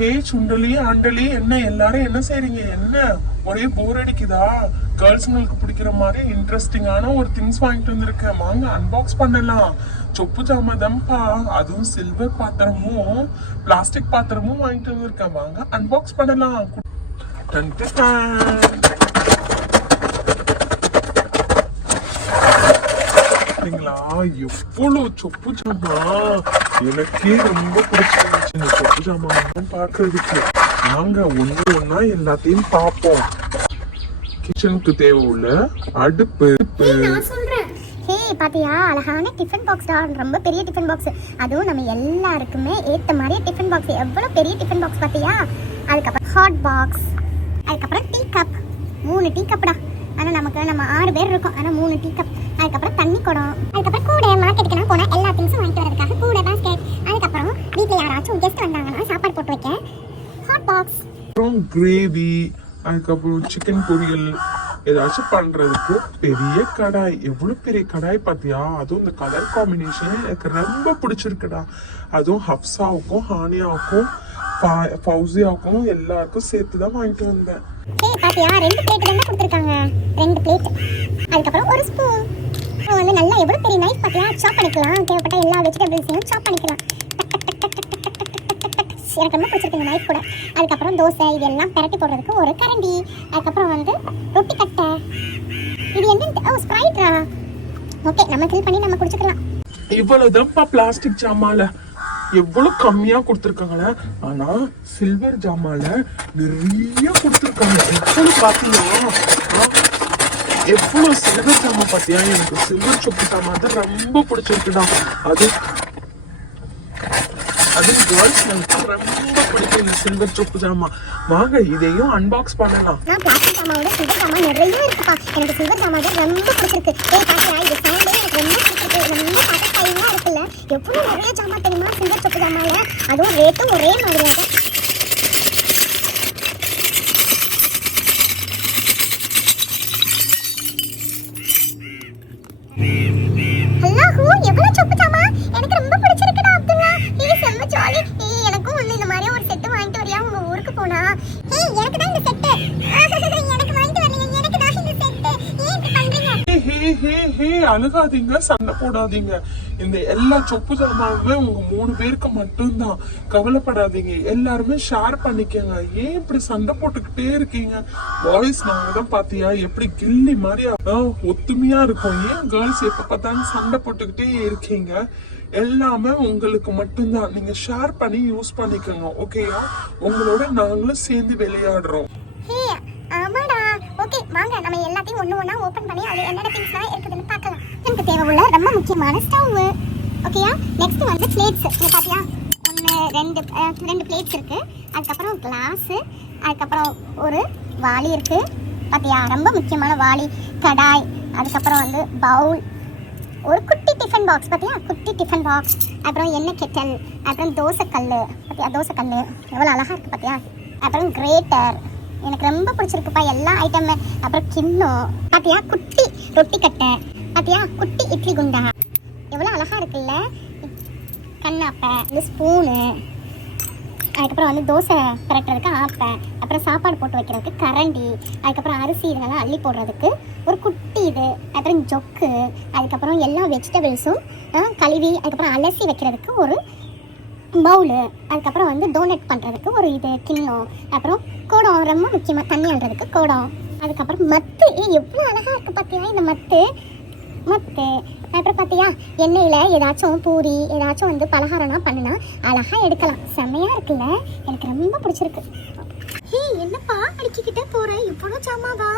ஹே சுண்டலி ஆண்டலி என்ன எல்லாரும் என்ன செய்றீங்க? என்ன? ஒரே போர் அடிக்குதா? கேர்ள்ஸுங்களுக்கு பிடிக்கிற மாதிரி இன்ட்ரெஸ்டிங்கான ஒரு திங்ஸ் வாங்கிட்டு வந்திருக்கேன். வாங்க அன்பாக்ஸ் பண்ணலாம். சொப்பு ஜாமதம்பா அதுவும் சில்வர் பாத்திரமும் பிளாஸ்டிக் பாத்திரமும் வாங்கிட்டு வந்திருக்கேன். வாங்க அன்பாக்ஸ் பண்ணலாம். டன் டன் எவ்வளவு சொப்பு ஜாமா? எனக்கே ரொம்ப பிடிச்சிருந்துச்சு இந்த சொப்பு ஜாமான் நாங்க ஒண்ணு ஒன்னா எல்லாத்தையும் பார்ப்போம் கிச்சனுக்கு தேவை உள்ள அடுப்பு பாத்தியா? அழகான டிஃபன் பாக்ஸ் தான். ரொம்ப பெரிய டிஃபன் பாக்ஸ் அதுவும் நம்ம எல்லாருக்குமே ஏத்த மாதிரி டிஃபன் பாக்ஸ் எவ்வளவு பெரிய டிஃபன் பாக்ஸ் பாத்தியா? அதுக்கப்புறம் ஹாட் பாக்ஸ் அதுக்கப்புறம் டீ கப் மூணு டீ கப்டா ஆனா நமக்கு நம்ம ஆறு பேர் இருக்கோம். ஆனா மூணு டீ கப் அதுக்கப்புறம் தண்ணி குடம் அதுக்கப்புறம் கூட மார்க்கெட்டுக்கு நான் போனா எல்லா திங்ஸும் வாங்கிட்டு வரதுக்காக கூட பாஸ்கெட் அதுக்கப்புறம் வீட்ல யாராச்சும் கெஸ்ட் வந்தாங்கன்னா சாப்பாடு போட்டு வைக்க ஹாட் பாக்ஸ் அப்புறம் கிரேவி அதுக்கப்புறம் சிக்கன் பொரியல் ஏதாச்சும் பண்றதுக்கு பெரிய கடாய். எவ்வளவு பெரிய கடாய் பாத்தியா? அதுவும் இந்த கலர் காம்பினேஷன் எனக்கு ரொம்ப பிடிச்சிருக்குடா. அதுவும் ஹப்ஸாவுக்கும் ஹானியாவுக்கும் ஃபா- ஃபௌசியாவுக்கும் எல்லாருக்கும் சேர்த்து தான் வாங்கிட்டு வந்தேன். ஏய் பாத்தியா? ரெண்டு பிளேட் தானே கொடுத்துருக்காங்க. ரெண்டு பிளேட் அதுக்கப்புறம் ஒரு ஸ்பூன் வந்து நல்லா எவ்வளவு பெரிய நைஃப் பாத்தியா? சாப் பண்ணிக்கலாம். தேவைப்பட்ட எல்லா வெஜிடபிள்ஸையும் சாப் பண்ணிக்கலாம் டக் டக் டக் டக் டக் டக் டக் டக் எனக்கு ரொம்ப பிடிச்சிருக்கு நைஃப் கூட. அதுக்கப்புறம் தோசை இதெல்லாம் பிரட்டி போடுறதுக்கு ஒரு கரண்டி. அதுக்கப்புறம் வந்து ரொட்டி கட்டை. இது என்ன ஓ ஸ்ப்ரைட்ரா ஓகே நம்ம ஃபில் பண்ணி நம்ம குடிச்சுக்கலாம். இவ்வளவுதான்ப்பா பிளாஸ்டிக் ஜாமால எவ்வளவு கம்மியா கொடுத்துருக்காங்களே. ஆனா சில்வர் ஜாமால நிறைய கொடுத்துருக்காங்க. எவ்வளவு பாத்தீங்கன்னா எவ்வளவு சில்வர் ஜாமான் பாத்தியா? எனக்கு சில்வர் சொப்பு ஜாமான் தான் ரொம்ப பிடிச்சிருக்குடா. அது கேர்ள்ஸ் ரொம்ப பிடிக்கும் இந்த சில்வர் சொப்பு ஜாமா வாங்க இதையும் அன்பாக்ஸ் பண்ணலாம். நான் பிளாஸ்டிக் ஜாமாவோட சில்வர் சாமான் நிறைய இருக்குப்பா எனக்கு சில்வர் சாமான் தான் ரொம்ப பிடிச்சிருக்கு. ஏய் பாத்தியா இது சவுண்டே எனக்கு ரொம்ப பிடிச்சிருக்கு. ரொம்ப சாட்டிஸ்ஃபைங்காக இருக்குல்ல. எவ்வளோ நிறைய சாமான் தெரியுமா? சில்வர் சொப்பு சாமான்ல அதுவும் ரேட்டும் ஒரே மாதிரியாக ஹே ஹே அழுகாதீங்க சண்டை போடாதீங்க. இந்த எல்லா சொப்பு சாமானுமே உங்க மூணு பேருக்கு மட்டும்தான். கவலைப்படாதீங்க. எல்லாருமே ஷேர் பண்ணிக்கங்க. ஏன் இப்படி சண்டை போட்டுக்கிட்டே இருக்கீங்க? பாய்ஸ் நாங்க தான் பாத்தியா? எப்படி கில்லி மாதிரி ஒத்துமையா இருக்கும். ஏன் கேர்ள்ஸ் எப்ப பார்த்தாலும் சண்டை போட்டுக்கிட்டே இருக்கீங்க? எல்லாமே உங்களுக்கு மட்டும்தான். நீங்க ஷேர் பண்ணி யூஸ் பண்ணிக்கோங்க ஓகேயா உங்களோட நாங்களும் சேர்ந்து விளையாடுறோம் ஹே ஆமாடா ஓகே வாங்க நம்ம எல்லாத்தையும் ஒண்ணு ஒண்ணா ஓபன் பண்ணி அது என்னென்ன திங்ஸ்லாம் இருக்குதுன்னு பார்க்கலாம். எனக்கு தேவையுள்ள ரொம்ப முக்கியமான ஸ்டவ் ஓகேயா நெக்ஸ்ட் வந்து பிளேட்ஸ் இங்கே பார்த்தியா ஒன்று ரெண்டு ரெண்டு பிளேட்ஸ் இருக்கு. அதுக்கப்புறம் கிளாஸு அதுக்கப்புறம் ஒரு வாளி இருக்கு. பார்த்தியா ரொம்ப முக்கியமான வாளி கடாய் அதுக்கப்புறம் வந்து பவுல் ஒரு குட்டி டிஃபன் பாக்ஸ் பார்த்தியா குட்டி டிஃபன் பாக்ஸ் அப்புறம் எண்ணெய் கெட்டல் அப்புறம் தோசைக்கல் பார்த்தியா தோசைக்கல் எவ்வளோ அழகாக இருக்குது பார்த்தியா அப்புறம் கிரேட்டர் எனக்கு ரொம்ப பிடிச்சிருக்குப்பா எல்லா ஐட்டமு அப்புறம் கிண்ணம் பாத்தியா? குட்டி ரொட்டி கட்டை. பாத்தியா? குட்டி இட்லி குண்டா. எவ்வளோ அழகாக இருக்குல்ல? கண்ணாப்பை இந்த ஸ்பூனு அதுக்கப்புறம் வந்து தோசை பரட்டுறதுக்கு ஆப்பை. அப்புறம் சாப்பாடு போட்டு வைக்கிறதுக்கு கரண்டி. அதுக்கப்புறம் அரிசி இதெல்லாம் அள்ளி போடுறதுக்கு ஒரு குட்டி இது. அப்புறம் ஜொக்கு. அதுக்கப்புறம் எல்லா வெஜிடபிள்ஸும் கழுவி அதுக்கப்புறம் அலசி வைக்கிறதுக்கு ஒரு பவுலு அதுக்கப்புறம் வந்து டோனேட் பண்ணுறதுக்கு ஒரு இது கிண்ணம் அப்புறம் குடம் ரொம்ப முக்கியமாக தண்ணி அள்ளுறதுக்கு குடம். அதுக்கப்புறம் மத்து எவ்வளோ அழகாக இருக்குது பார்த்தியா இந்த மத்து. மத்து. அப்புறம் பார்த்தியா எண்ணெயில் ஏதாச்சும் பூரி ஏதாச்சும் வந்து பலகாரம்லாம் பண்ணுனா அழகாக எடுக்கலாம். செம்மையாக இருக்குல்ல? எனக்கு ரொம்ப பிடிச்சிருக்கு. ஹே என்னப்பா அடிக்கிக்கிட்டே போற? இவ்வளோ ஜாமாவா?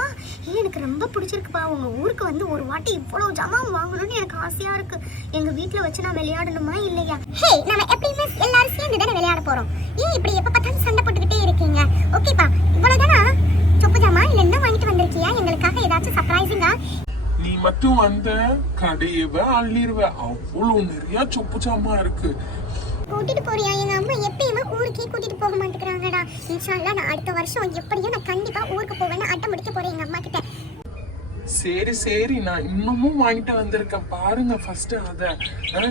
ஏ எனக்கு ரொம்ப பிடிச்சிருக்குப்பா. உங்க ஊருக்கு வந்து ஒரு வாட்டி இவ்வளோ ஜாமான் வாங்கணும்னு எனக்கு ஆசையா இருக்கு. எங்க வீட்ல வச்சு நான் விளையாடணுமா இல்லையா? ஹே நம்ம எப்பயுமே எல்லாரும் சேர்ந்து தானே விளையாட போறோம்? ஏன் இப்படி எப்ப பார்த்தாலும் சண்டை போட்டுக்கிட்டே இருக்கீங்க? ஓகேப்பா இவ்வளவுதானா? சொப்பு ஜாமா இல்ல என்ன வாங்கிட்டு வந்திருக்கியா? எங்களுக்காக ஏதாச்சும் சர்ப்ரைசிங்கா நீ மட்டும் வந்த கடையவ அள்ளிருவ. அவ்வளோ நிறைய சொப்பு ஜாமா இருக்கு. கூட்டிட்டு போறியா? எங்க அம்மா எப்பயுமே ஊருக்கே கூட்டிட்டு போக மாட்டேங்கிறாங்கடா. இன்ஷால்லா நான் அடுத்த வருஷம் எப்படியும் நான் கண்டிப்பா ஊருக்கு போவேன்னு அட்டை முடிக்க போறேன் எங்க அம்மா கிட்ட. சரி சரி. நான் இன்னமும் வாங்கிட்டு வந்திருக்கேன். பாருங்க ஃபர்ஸ்ட் அத.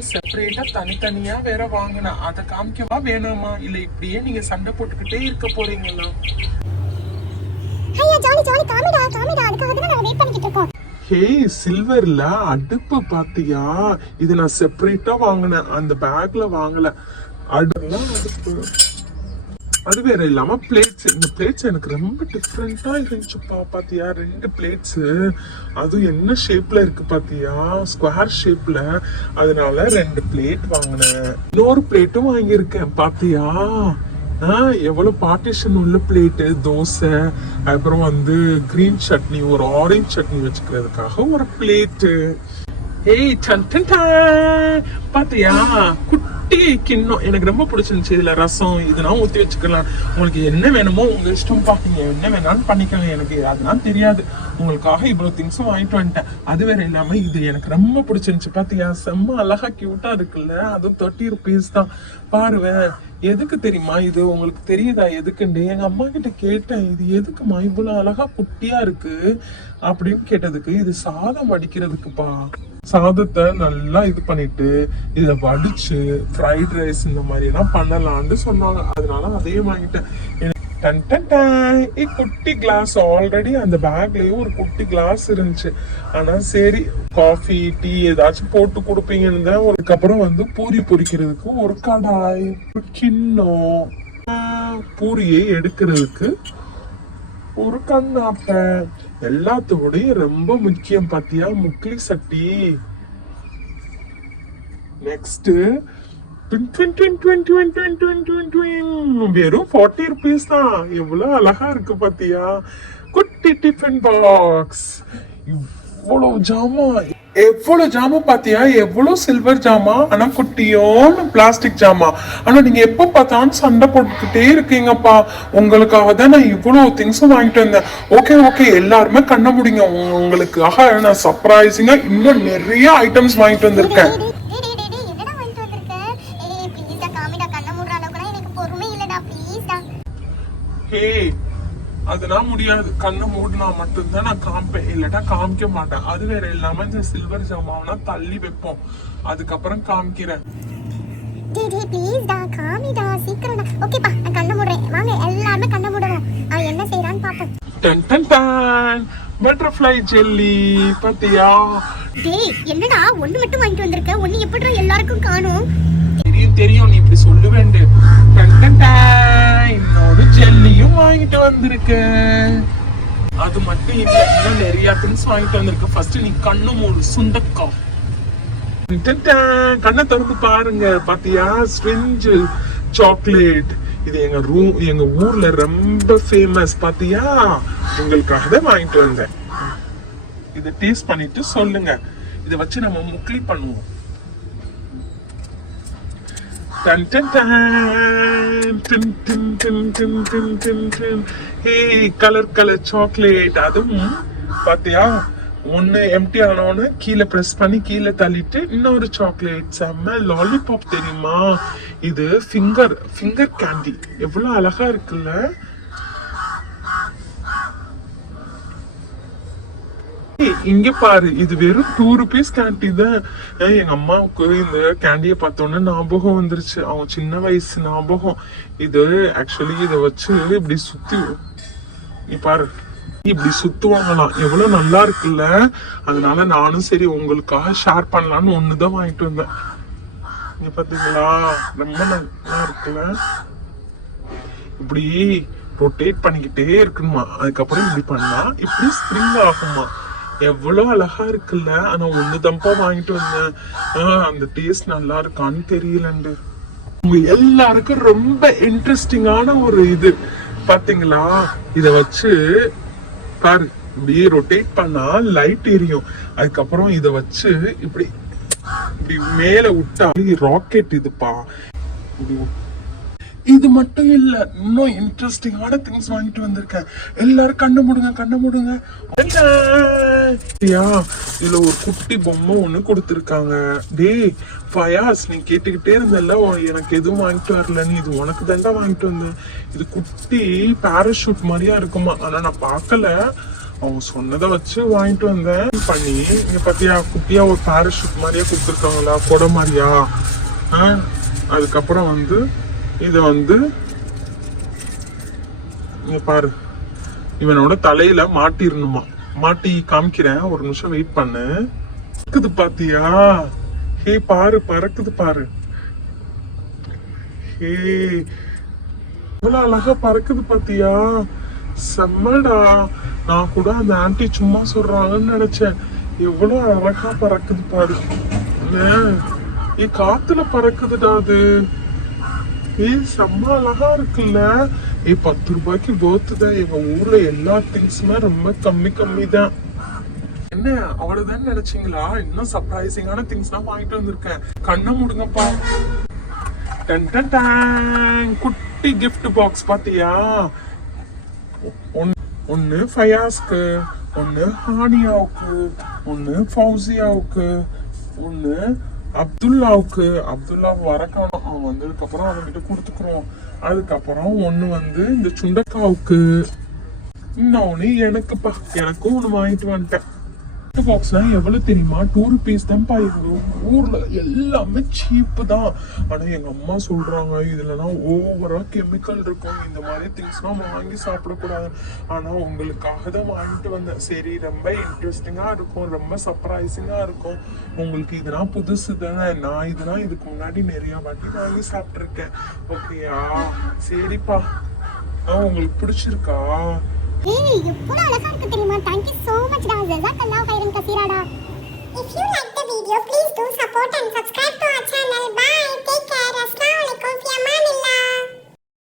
செப்பரேட்டா தனித்தனியா வேற வாங்கினேன். அதை காமிக்கவா வேணாமா? இல்ல இப்படியே நீங்க சண்டை போட்டுக்கிட்டே இருக்க போறீங்களா? ஐயா ஜாலி ஜாலி. காமிடா காமிடா. அதுக்காக தான் நாங்க வெயிட் பண்ணிக்கிட்டு இருக்கோம். ஹே சில்வரில் அடுப்பு பார்த்தியா இது நான் செப்பரேட்டாக வாங்கினேன். அந்த பேக்கில் வாங்கலை. அடுப்புலாம் அடுப்பு. அது வேற இல்லாம பிளேட்ஸ் இந்த பிளேட்ஸ் எனக்கு ரொம்ப டிஃப்ரெண்டா இருந்துச்சுப்பா பாத்தியா? ரெண்டு பிளேட்ஸ் அதுவும் என்ன ஷேப்ல இருக்கு பாத்தியா? ஸ்கொயர் ஷேப்ல அதனால ரெண்டு பிளேட் வாங்கினேன். இன்னொரு பிளேட்டும் வாங்கியிருக்கேன். பாத்தியா? எவ்வளோ பார்ட்டிஷன் உள்ள பிளேட்டு தோசை அப்புறம் வந்து கிரீன் சட்னி ஒரு ஆரஞ்சு சட்னி வச்சுக்கிறதுக்காக ஒரு பிளேட்டு ஏய் டன் பாத்தியா? குட்டி கிண்ணம். எனக்கு ரொம்ப பிடிச்சிருந்துச்சு இதுல ரசம். இதெல்லாம் ஊத்தி வச்சுக்கலாம். உங்களுக்கு என்ன வேணுமோ உங்க இஷ்டம் பாத்தீங்க என்ன வேணாலும் பண்ணிக்கோங்க. எனக்கு அதெல்லாம் தெரியாது. உங்களுக்காக இவ்வளவு திங்ஸும் வாங்கிட்டு வந்துட்டேன். அது வேற இல்லாம இது எனக்கு ரொம்ப பிடிச்சிருந்துச்சு. பாத்தியா? செம்ம அழகா கியூட்டா இருக்குல்ல? அதுவும் தேர்ட்டி ருபீஸ் தான். பாருவேன். எதுக்கு தெரியுமா இது? உங்களுக்கு தெரியுதா எதுக்குன்னு? எங்க அம்மா கிட்ட கேட்டேன் இது எதுக்குமா இவ்வளவு அழகா குட்டியா இருக்கு? அப்படின்னு கேட்டதுக்கு இது சாதம் வடிக்கிறதுக்குப்பா. சாதத்தை நல்லா இது பண்ணிட்டு இத வடிச்சு ஃப்ரைட் ரைஸ் இந்த மாதிரி எல்லாம் பண்ணலாம்னு சொன்னாங்க. அதனால அதையும் வாங்கிட்டேன். Dun dun dun. குட்டி கிளாஸ் ஆல்ரெடி அந்த பேக்லயும் ஒரு குட்டி கிளாஸ் இருந்துச்சு. ஆனா சரி காஃபி டீ ஏதாச்சும் போட்டு கொடுப்பீங்கன்னு தான் அதுக்கப்புறம் வந்து பூரி பொரிக்கிறதுக்கு ஒரு கடாய் ஒரு கிண்ணம் பூரியை எடுக்கிறதுக்கு ஒரு கண்ணாப்ப. எல்லாத்தோடையும் ரொம்ப முக்கியம் பாத்தியா முக்லி சட்டி. நெக்ஸ்ட் வெறும் ஃபார்ட்டி ருபீஸ் தான். எவ்வளோ அழகா இருக்கு பாத்தியா? குட்டி டிஃபன் பாக்ஸ் இவ்வளவு ஜாமா. எவ்வளவு ஜாமா பாத்தியா? எவ்வளவு சில்வர் ஜாமா? ஆனா குட்டியோன்னு பிளாஸ்டிக் ஜாமா. ஆனா நீங்க எப்ப பார்த்தாலும் சண்டை போட்டுக்கிட்டே இருக்கீங்கப்பா. உங்களுக்காக தான் நான் இவ்வளவு திங்ஸும் வாங்கிட்டு வந்தேன். ஓகே ஓகே எல்லாருமே கண்ண முடிங்க. உங்களுக்காக நான் சர்ப்ரைசிங்கா இன்னும் நிறைய ஐட்டம்ஸ் வாங்கிட்டு வந்திருக்கேன். அதெல்லாம் முடியாது. கண்ணை மூடினா மட்டும்தான் நான் காமிப்பேன். இல்லட்டா காமிக்க மாட்டேன். அது வேற இல்லாம இந்த சில்வர் ஜாமாவெல்லாம் தள்ளி வைப்போம். அதுக்கப்புறம் காமிக்கிறேன். பட்டர்ஃப்ளை ஜெல்லி பாத்தியா? டேய், என்னடா ஒண்ணு மட்டும் வாங்கிட்டு வந்திருக்க? ஒண்ணு எப்படிடா எல்லாருக்கும் காணும்? தெரியும் தெரியும். நீ இப்படி சொல்லுவேண்டு. டன் டன் டன் வாங்கிட்டு வந்திருக்கேன். அது மட்டும் இல்ல இன்னும் நிறைய திங்ஸ் வாங்கிட்டு வந்திருக்கேன். ஃபர்ஸ்ட் நீ கண்ணு மூடு சுண்டக்கா. கண்ணை திறந்து பாருங்க. பாத்தியா? ஸ்ட்ரிஞ்சு சாக்லேட் இது எங்க ரூம் எங்க ஊர்ல ரொம்ப ஃபேமஸ் பாத்தியா? உங்களுக்காக தான் வாங்கிட்டு வந்தேன். இதை டேஸ்ட் பண்ணிட்டு சொல்லுங்க. இதை வச்சு நம்ம முக்லி பண்ணுவோம். Dun, dun, dun. Dun, dun, dun, dun, dun, dun, dun. Hey, colour colour chocolate அதுவும் பார்த்தியா ஒன்று எம்டி ஆனோன்னு கீழே ப்ரெஸ் பண்ணி கீழே தள்ளிட்டு இன்னொரு சாக்லேட் செம்ம லாலிபாப் தெரியுமா? இது ஃபிங்கர் ஃபிங்கர் கேண்டி எவ்வளோ அழகாக இருக்குல்ல? இங்க பாரு இது வெறும் டூ ருபீஸ் கேண்டி தான். எங்கள் எங்க அம்மாவுக்கு இந்த கேண்டியை பார்த்தோன்னே ஞாபகம் வந்துருச்சு. அவங்க சின்ன வயசு ஞாபகம். இது ஆக்சுவலி இதை வச்சு இப்படி சுத்தி நீ பாரு இப்படி சுத்துவாங்களாம். எவ்வளவு நல்லா இருக்குல்ல? அதனால நானும் சரி உங்களுக்காக ஷேர் பண்ணலாம்னு ஒண்ணுதான் வாங்கிட்டு வந்தேன். இங்க பாத்தீங்களா? ரொம்ப நல்லா இருக்குல்ல? இப்படி ரொட்டேட் பண்ணிக்கிட்டே இருக்கணுமா? அதுக்கப்புறம் இப்படி பண்ணா இப்படி ஸ்ப்ரிங் ஆகுமா? எவ்வளோ அழகா இருக்குல்ல? ஆனா ஒன்று தம்பா வாங்கிட்டு வந்தேன். அந்த டேஸ்ட் நல்லா இருக்கான்னு தெரியலண்டு. உங்க எல்லாருக்கும் ரொம்ப இன்ட்ரெஸ்டிங்கான ஒரு இது. பாத்தீங்களா? இத வச்சு பாரு இப்படி ரொட்டேட் பண்ணா லைட் எரியும். அதுக்கப்புறம் இத வச்சு இப்படி இப்படி மேல விட்டா ராக்கெட் இதுப்பா. இப்படி இது மட்டும் இல்ல இன்னும் இன்ட்ரெஸ்டிங்கான திங்ஸ் வாங்கிட்டு வந்திருக்கேன். எல்லாரும் கண்ணு முடுங்க கண்ணு முடுங்க. இதுல ஒரு குட்டி பொம்மை ஒண்ணு கொடுத்துருக்காங்க. டேய் ஃபயாஸ் நீ கேட்டுக்கிட்டே இருந்தல்ல எனக்கு எதுவும் வாங்கிட்டு வரல நீ இது உனக்கு தாண்டா வாங்கிட்டு வந்தேன் இது குட்டி பேராஷூட் மாதிரியா இருக்குமா? ஆனா நான் பார்க்கல. அவங்க சொன்னதை வச்சு வாங்கிட்டு வந்தேன். பண்ணி இங்க பாத்தியா குட்டியா ஒரு பேராஷூட் மாதிரியே கொடுத்துருக்காங்களா? கொடை மாதிரியா? ஆ, அதுக்கப்புறம் வந்து இது வந்து பாரு. இவனோட தலையில மாட்டிடணுமா மாட்டி காமிக்கிறேன். ஒரு நிமிஷம் வெயிட் பண்ணு. பறக்குது பாத்தியா? ஹே பாரு பறக்குது பாரு. ஹே. இவ்வளவு அழகா பறக்குது பாத்தியா? செம்மடா. நான் கூட அந்த ஆன்டி சும்மா சொல்றாங்கன்னு நினைச்சேன். எவ்வளவு அழகா பறக்குது பாரு. ஏன் ஏ காத்துல பறக்குதுடா அது. ஏய் செம்ம அழகா இருக்குல்ல? ஏய் பத்து ரூபாய்க்கு worth தான். எங்க ஊர்ல எல்லா திங்ஸுமே ரொம்ப கம்மி கம்மி தான். என்ன அவ்வளவுதான் நினைச்சீங்களா? இன்னும் சர்ப்ரைசிங்கான திங்ஸ் தான் வாங்கிட்டு வந்திருக்கேன். கண்ணை முடுங்கப்பா. டன் டன் டேங் குட்டி கிஃப்ட் பாக்ஸ் பாத்தியா? ஒன்- ஃபயாஸ்க்கு ஒன்னு ஹானியாவுக்கு ஒன்னு ஃபௌசியாவுக்கு ஒண்ணு அப்துல்லாவுக்கு அப்துல்லா வர அவன் வந்ததுக்கு அப்புறம் அவன்கிட்ட கொடுத்துக்கிறோம். அதுக்கப்புறம் ஒண்ணு வந்து இந்த சுண்டக்காவுக்கு. இன்னொன்னு எனக்குப்பா எனக்கும் ஒண்ணு வாங்கிட்டு வந்துட்டேன். பாக்ஸ்லாம் எவ்வளோ தெரியுமா? டூ ருபீஸ் தான்ப்பா இருக்கு ஊரில் எல்லாமே சீப்பு தான். ஆனால் எங்கள் அம்மா சொல்கிறாங்க இதுலலாம் ஓவராக கெமிக்கல் இருக்கும். இந்த மாதிரி திங்ஸ்லாம் வாங்கி சாப்பிடக்கூடாது. ஆனால் உங்களுக்காக தான் வாங்கிட்டு வந்தேன். சரி ரொம்ப இன்ட்ரெஸ்டிங்காக இருக்கும். ரொம்ப சர்ப்ரைசிங்காக இருக்கும். உங்களுக்கு இதெல்லாம் புதுசு தானே? நான் இதெல்லாம் இதுக்கு முன்னாடி நிறையா வாட்டி வாங்கி சாப்பிட்ருக்கேன் ஓகேயா சரிப்பா. ஆ உங்களுக்கு பிடிச்சிருக்கா? ஏய் எவ்வளவு அழகா இருக்கு தெரியுமா? தேங்க் யூ சோ மச் டா. ஜஸாக்கல்லாஹ் கைரன் கசீராடா. If you like the video please to support and subscribe to our channel bye take care அஸ்ஸலாமு அலைக்கும் ஃபியமானில்லா